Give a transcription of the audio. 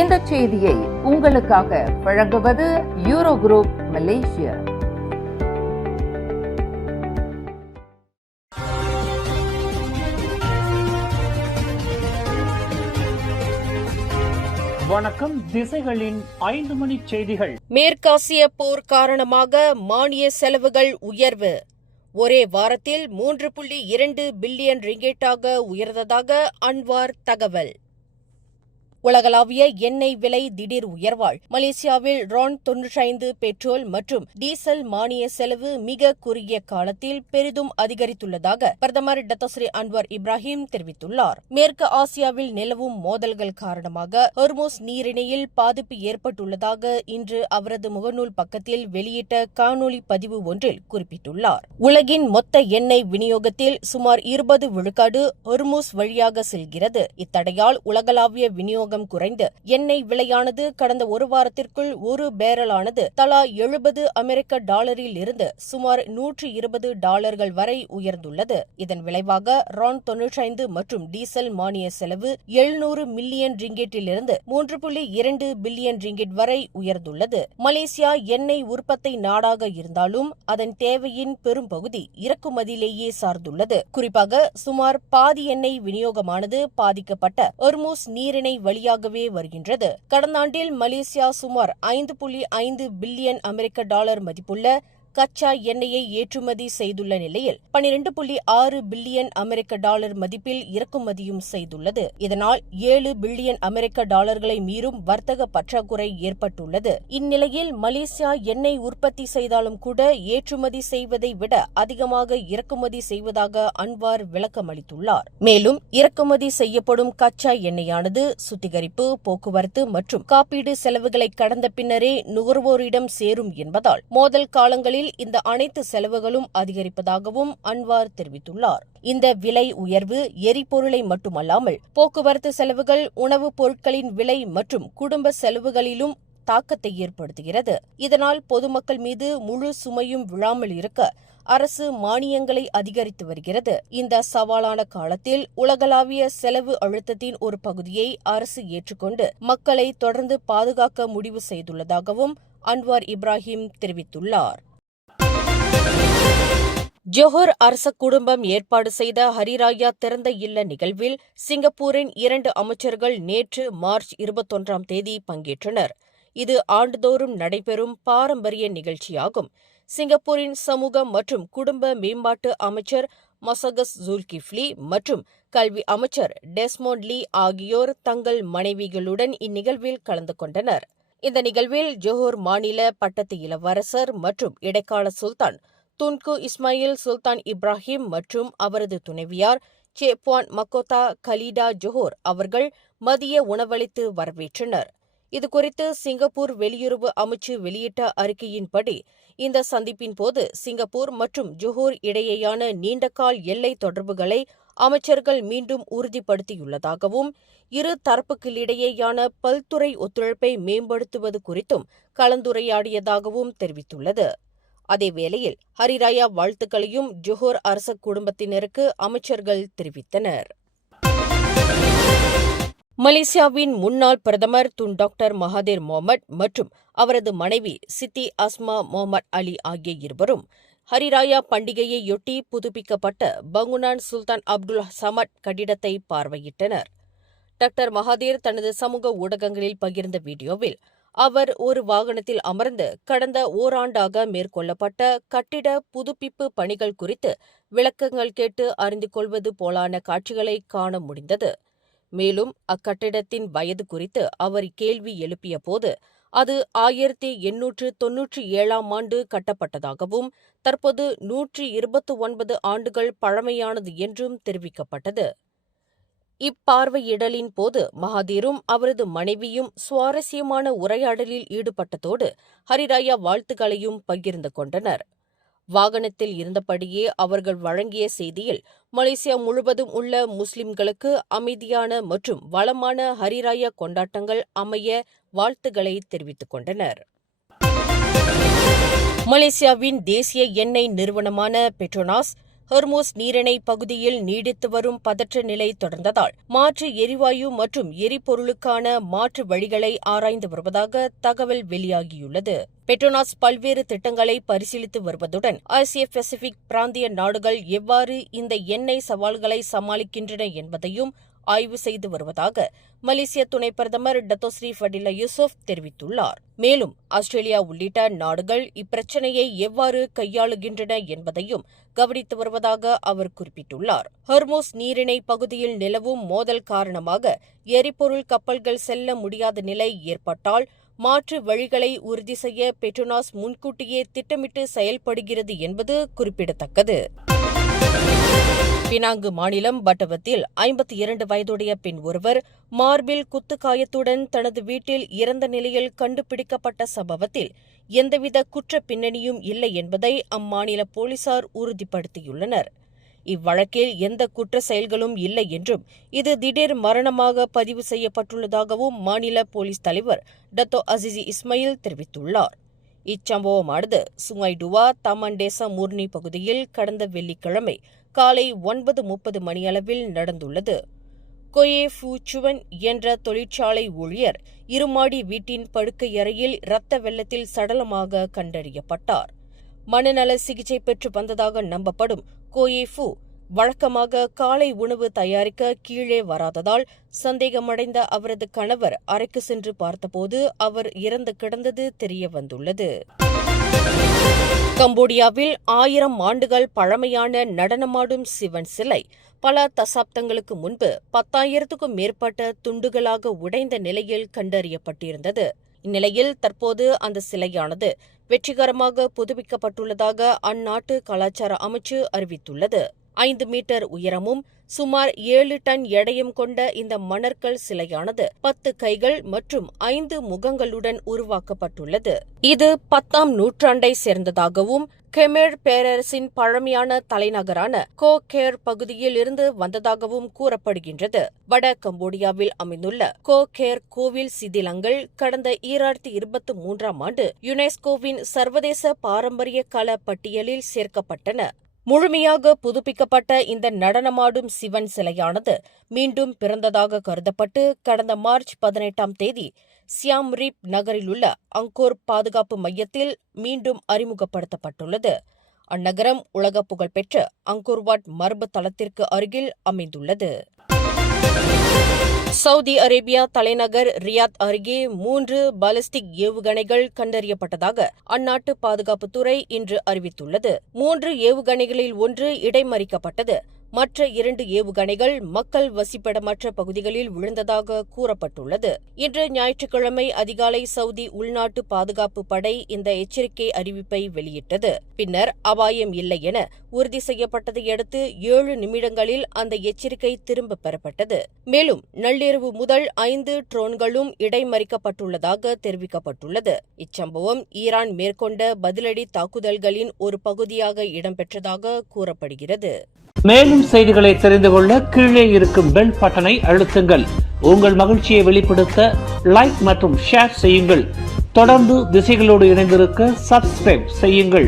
இந்த செய்தியை உங்களுக்காக வழங்குவது யூரோ குரூப் மலேசியா. வணக்கம். திசைகளின் 5 மணி செய்திகள். மேற்காசிய போர் காரணமாக மானிய செலவுகள் உயர்வு. ஒரே வாரத்தில் 3.2 பில்லியன் ரிங்கெட்டாக உயர்ந்ததாக அன்வார் தகவல். உலகளாவிய எண்ணெய் விலை திடீர் உயர்வால் மலேசியாவில் ரான் 95 பெட்ரோல் மற்றும் டீசல் மானிய செலவு மிக குறுகிய காலத்தில் பெரிதும் அதிகரித்துள்ளதாக பிரதமர் டத்தோஸ்ரீ அன்வார் இப்ராஹிம் தெரிவித்துள்ளார். மேற்கு ஆசியாவில் நிலவும் மோதல்கள் காரணமாக ஹொர்முஸ் நீரிணையில் பாதிப்பு ஏற்பட்டுள்ளதாக இன்று அவரது முகநூல் பக்கத்தில் வெளியிட்ட காணொலி பதிவு ஒன்றில் குறிப்பிட்டுள்ளார். உலகின் மொத்த எண்ணெய் விநியோகத்தில் சுமார் 20 விழுக்காடு ஹொர்முஸ் வழியாக செல்கிறது. இத்தடையால் உலகளாவிய விநியோகம் குறைந்து எண்ணெய் விலையானது கடந்த ஒரு வாரத்திற்குள் ஒரு பேரலானது தலா $70 இருந்து சுமார் $120 வரை உயர்ந்துள்ளது. இதன் விளைவாக ரான் 95 மற்றும் டீசல் மானிய செலவு 700 மில்லியன் ரிங்கெட்டிலிருந்து 3.2 பில்லியன் ரிங்கெட் வரை உயர்ந்துள்ளது. மலேசியா எண்ணெய் உற்பத்தி நாடாக இருந்தாலும் அதன் தேவையின் பெரும்பகுதி இறக்குமதியிலேயே சார்ந்துள்ளது. குறிப்பாக சுமார் பாதி எண்ணெய் விநியோகமானது பாதிக்கப்பட்ட ஹொர்முஸ் நீரிணை வழியாகவே வருகின்றது. கடந்த ஆண்டில் மலேசியா சுமார் $5.5 பில்லியன் மதிப்புள்ள கச்சா எண்ணெயை ஏற்றுமதி செய்துள்ள நிலையில் $12.6 பில்லியன் மதிப்பில் இறக்குமதியும் செய்துள்ளது. இதனால் $7 பில்லியன் மீறும் வர்த்தக பற்றாக்குறை ஏற்பட்டுள்ளது. இந்நிலையில் மலேசியா எண்ணெய் உற்பத்தி செய்தாலும் கூட ஏற்றுமதி செய்வதை விட அதிகமாக இறக்குமதி செய்வதாக அன்வார் விளக்கமளித்துள்ளார். மேலும் இறக்குமதி செய்யப்படும் கச்சா எண்ணெயானது சுத்திகரிப்பு, போக்குவரத்து மற்றும் காப்பீடு செலவுகளை கடந்த பின்னரே நுகர்வோரிடம் சேரும் என்பதால் மோதல் காலங்களில் இந்த அனைத்து செலவுகளும் அதிகரிப்பதாகவும் அன்வார் தெரிவித்துள்ளார். இந்த விலை உயர்வு எரிபொருளை மட்டுமல்லாமல் போக்குவரத்து செலவுகள், உணவுப் பொருட்களின் விலை மற்றும் குடும்ப செலவுகளிலும் தாக்கத்தை ஏற்படுத்துகிறது. இதனால் பொதுமக்கள் மீது முழு சுமையும் விழாமல் இருக்க அரசு மானியங்களை அதிகரித்து வருகிறது. இந்த சவாலான காலத்தில் உலகளாவிய செலவு அழுத்தத்தின் ஒரு பகுதியை அரசு ஏற்றுக்கொண்டு மக்களை தொடர்ந்து பாதுகாக்க முடிவு செய்துள்ளதாகவும் அன்வார் இப்ராஹிம் தெரிவித்துள்ளார். ஜோஹர் அரச குடும்பம் ஏற்பாடு செய்த ஹரிராயா திறந்த இல்ல நிகழ்வில் சிங்கப்பூரின் 2 அமைச்சர்கள் நேற்று மார்ச் 21 பங்கேற்றனர். இது ஆண்டுதோறும் நடைபெறும் பாரம்பரிய நிகழ்ச்சியாகும். சிங்கப்பூரின் சமூக மற்றும் குடும்ப மேம்பாட்டு அமைச்சர் மொசகஸ் ஜுல்கிஃப்லி மற்றும் கல்வி அமைச்சர் டெஸ்மோண்ட் லீ ஆகியோர் தங்கள் மனைவிகளுடன் இந்நிகழ்வில் கலந்து கொண்டனர். இந்த நிகழ்வில் ஜோஹர் மாநில பட்டத்து இளவரசர் மற்றும் இடைக்கால சுல்தான் துன்கு இஸ்மாயில் சுல்தான் இப்ராஹிம் மற்றும் அவரது துணைவியார் சேப்வான் மக்கோதா கலீடா ஜோஹர் அவர்கள் மதிய உணவளித்து வரவேற்றனர். இதுகுறித்து சிங்கப்பூர் வெளியுறவு அமைச்சு வெளியிட்ட அறிக்கையின்படி இந்த சந்திப்பின் போது சிங்கப்பூர் மற்றும் ஜோஹர் இடையேயான நீண்டகால எல்லை தொடர்புகளை அமைச்சர்கள் மீண்டும் உறுதிப்படுத்தியுள்ளதாகவும் இரு தரப்புகளிடையேயான பல்துறை ஒத்துழைப்பை மேம்படுத்துவது குறித்தும் கலந்துரையாடியதாகவும் தெரிவித்துள்ளது. அதேவேளையில் ஹரிராயா வாழ்த்துக்களையும் ஜோஹர் அரச குடும்பத்தினருக்கு அமைச்சர்கள் தெரிவித்தனர். மலேசியாவின் முன்னாள் பிரதமர் துன் டாக்டர் மகாதீர் மொஹமட் மற்றும் அவரது மனைவி சித்தி அஸ்மா மொஹமட் அலி ஆகிய இருவரும் ஹரிராயா பண்டிகையையொட்டி புதுப்பிக்கப்பட்ட பங்குனான் சுல்தான் அப்துல் சமட் கட்டிடத்தை பார்வையிட்டனர். டாக்டர் மகாதீர் தனது சமூக ஊடகங்களில் பகிர்ந்த வீடியோவில் அவர் ஒரு வாகனத்தில் அமர்ந்து கடந்த ஓராண்டாக மேற்கொள்ளப்பட்ட கட்டிட புதுப்பிப்பு பணிகள் குறித்து விளக்கங்கள் கேட்டு அறிந்து கொள்வது போலான காட்சிகளை காண முடிந்தது. மேலும் அக்கட்டிடத்தின் வயது குறித்து அவர் கேள்வி எழுப்பிய போது அது 1897 கட்டப்பட்டதாகவும் தற்போது 129 ஆண்டுகள் பழமையானது என்றும் தெரிவிக்கப்பட்டது. இப்பார்வையிடலின் போது மகாதீரும் அவரது மனைவியும் சுவாரஸ்யமான உரையாடலில் ஈடுபட்டதோடு ஹரிராயா வாழ்த்துக்களையும் பகிர்ந்து கொண்டனர். வாகனத்தில் இருந்தபடியே அவர்கள் வழங்கிய செய்தியில் மலேசியா முழுவதும் உள்ள முஸ்லிம்களுக்கு அமைதியான மற்றும் வளமான ஹரிராயா கொண்டாட்டங்கள் அமைய வாழ்த்துக்களை தெரிவித்துக் கொண்டனர். மலேசியாவின் தேசிய எண்ணெய் நிறுவனமான பெட்ரோனாஸ் ஹொர்முஸ் நீரிணை பகுதியில் நீடித்து வரும் பதற்ற நிலை தொடர்ந்ததால் மாற்று எரிவாயு மற்றும் எரிபொருளுக்கான மாற்று வழிகளை ஆராய்ந்து வருவதாக தகவல் வெளியாகியுள்ளது. பெட்ரோனாஸ் பல்வேறு திட்டங்களை பரிசீலித்து வருவதுடன் ஆசிய பசிபிக் பிராந்திய நாடுகள் எவ்வாறு இந்த எண்ணெய் சவால்களை சமாளிக்கின்றன என்பதையும் ஆய்வு செய்து வருவதாக மலேசிய துணை பிரதமர் டத்தோஸ்ரீ ஃபடிலா யூசுப் தெரிவித்துள்ளார். மேலும் ஆஸ்திரேலியா உள்ளிட்ட நாடுகள் இப்பிரச்சினையை எவ்வாறு கையாளுகின்றன என்பதையும் கவனித்து வருவதாக அவர் குறிப்பிட்டுள்ளார். ஹொர்முஸ் நீரிணை பகுதியில் நிலவும் மோதல் காரணமாக எரிபொருள் கப்பல்கள் செல்ல முடியாத நிலை ஏற்பட்டால் மாற்று வழிகளை உறுதி செய்ய பெட்ரோனாஸ் முன்கூட்டியே திட்டமிட்டு செயல்படுகிறது என்பது குறிப்பிடத்தக்கது. பினாங்கு மாநிலம் பட்டவத்தில் 52 வயதுடைய பெண் ஒருவர் மார்பில் குத்துக்காயத்துடன் தனது வீட்டில் இறந்த நிலையில் கண்டுபிடிக்கப்பட்ட சம்பவத்தில் எந்தவித குற்ற பின்னணியும் இல்லை என்பதை அம்மாநில போலீசார் உறுதிப்படுத்தியுள்ளனர். இவ்வழக்கில் எந்த குற்ற செயல்களும் இல்லை என்றும் இது திடீர் மரணமாக பதிவு செய்யப்பட்டுள்ளதாகவும் மாநில போலீஸ் தலைவர் டத்தோ அசிசி இஸ்மாயில் தெரிவித்துள்ளார். இச்சம்பவமானது சுங்காய் டுவா தமண்டேசா முர்னி பகுதியில் கடந்த வெள்ளிக்கிழமை காலை 9:30 மணியளவில் நடந்துள்ளது. கொயே ஃபு சுவன் என்ற தொழிற்சாலை ஊழியர் இருமாடி வீட்டின் படுக்கையறையில் இரத்த வெள்ளத்தில் சடலமாக கண்டறியப்பட்டார். மனநல சிகிச்சை பெற்று வந்ததாக நம்பப்படும் கொயே ஃபு வழக்கமாக காலை உணவு தயாரிக்க கீழே வராததால் சந்தேகமடைந்த அவரது கணவர் அறைக்கு சென்று பார்த்தபோது அவர் இறந்து கிடந்தது தெரியவந்துள்ளது. கம்போடியாவில் 1000 ஆண்டுகள் பழமையான நடனமாடும் சிவன் சிலை பல தசாப்தங்களுக்கு முன்பு 10,000க்கும் மேற்பட்ட துண்டுகளாக உடைந்த நிலையில் கண்டறியப்பட்டிருந்தது. இந்நிலையில் தற்போது அந்த சிலையானது வெற்றிகரமாக புதுப்பிக்கப்பட்டுள்ளதாக அந்நாட்டு கலாச்சார அமைச்சு அறிவித்துள்ளது. 5 மீட்டர் உயரமும் சுமார் 7 டன் எடையும் கொண்ட இந்த மணற்கல் சிலையானது 10 கைகள் மற்றும் 5 முகங்களுடன் உருவாக்கப்பட்டுள்ளது. இது 10ஆம் நூற்றாண்டை சேர்ந்ததாகவும் கெமேர் பேரரசின் பழமையான தலைநகரான கோகேர் பகுதியில் இருந்து வந்ததாகவும் கூறப்படுகின்றது. வட கம்போடியாவில் அமைந்துள்ள கோகேர் கோவில் சிதிலங்கள் கடந்த 2023ஆம் ஆண்டு யுனெஸ்கோவின் சர்வதேச பாரம்பரிய கள பட்டியலில் சேர்க்கப்பட்டன. முழுமையாக புதுப்பிக்கப்பட்ட இந்த நடனமாடும் சிவன் சிலையானது மீண்டும் பிறந்ததாக கருதப்பட்டு கடந்த மார்ச் 18ஆம் தேதி சியாம் ரீப் நகரிலுள்ள அங்கோர் பாதுகாப்பு மையத்தில் மீண்டும் அறிமுகப்படுத்தப்பட்டுள்ளது. அந்நகரம் உலக புகழ்பெற்ற அங்கோர்வாட் மரபு தளத்திற்கு அருகில் அமைந்துள்ளது. சவுதி அரேபியா தலைநகர் ரியாத் அருகே 3 பாலிஸ்டிக் ஏவுகணைகள் கண்டறியப்பட்டதாக அந்நாட்டு பாதுகாப்புத்துறை இன்று அறிவித்துள்ளது. 3 ஏவுகணைகளில் ஒன்று இடைமறிக்கப்பட்டது. மற்ற 2 ஏவுகணைகள் மக்கள் வசிப்பிடமற்ற பகுதிகளில் விழுந்ததாக கூறப்பட்டுள்ளது. இன்று ஞாயிற்றுக்கிழமை அதிகாலை சவுதி உள்நாட்டு பாதுகாப்பு படை இந்த எச்சரிக்கை அறிவிப்பை வெளியிட்டது. பின்னர் அபாயம் இல்லை என உறுதி செய்யப்பட்டதை அடுத்து 7 நிமிடங்களில் அந்த எச்சரிக்கை திரும்பப் பெறப்பட்டது. மேலும் நள்ளிரவு முதல் 5 ட்ரோன்களும் இடைமறிக்கப்பட்டுள்ளதாக தெரிவிக்கப்பட்டுள்ளது. இச்சம்பவம் ஈரான் மேற்கொண்ட பதிலடி தாக்குதல்களின் ஒரு பகுதியாக இடம்பெற்றதாக கூறப்படுகிறது. மேலும் செய்திகளை தெரிந்து கொள்ள கீழே இருக்கும் பெல் பட்டனை அழுத்துங்கள். உங்கள் மகிழ்ச்சியை வெளிப்படுத்த லைக் மற்றும் ஷேர் செய்யுங்கள். தொடர்ந்து திசைகளோடு இணைந்திருக்க சப்ஸ்கிரைப் செய்யுங்கள்.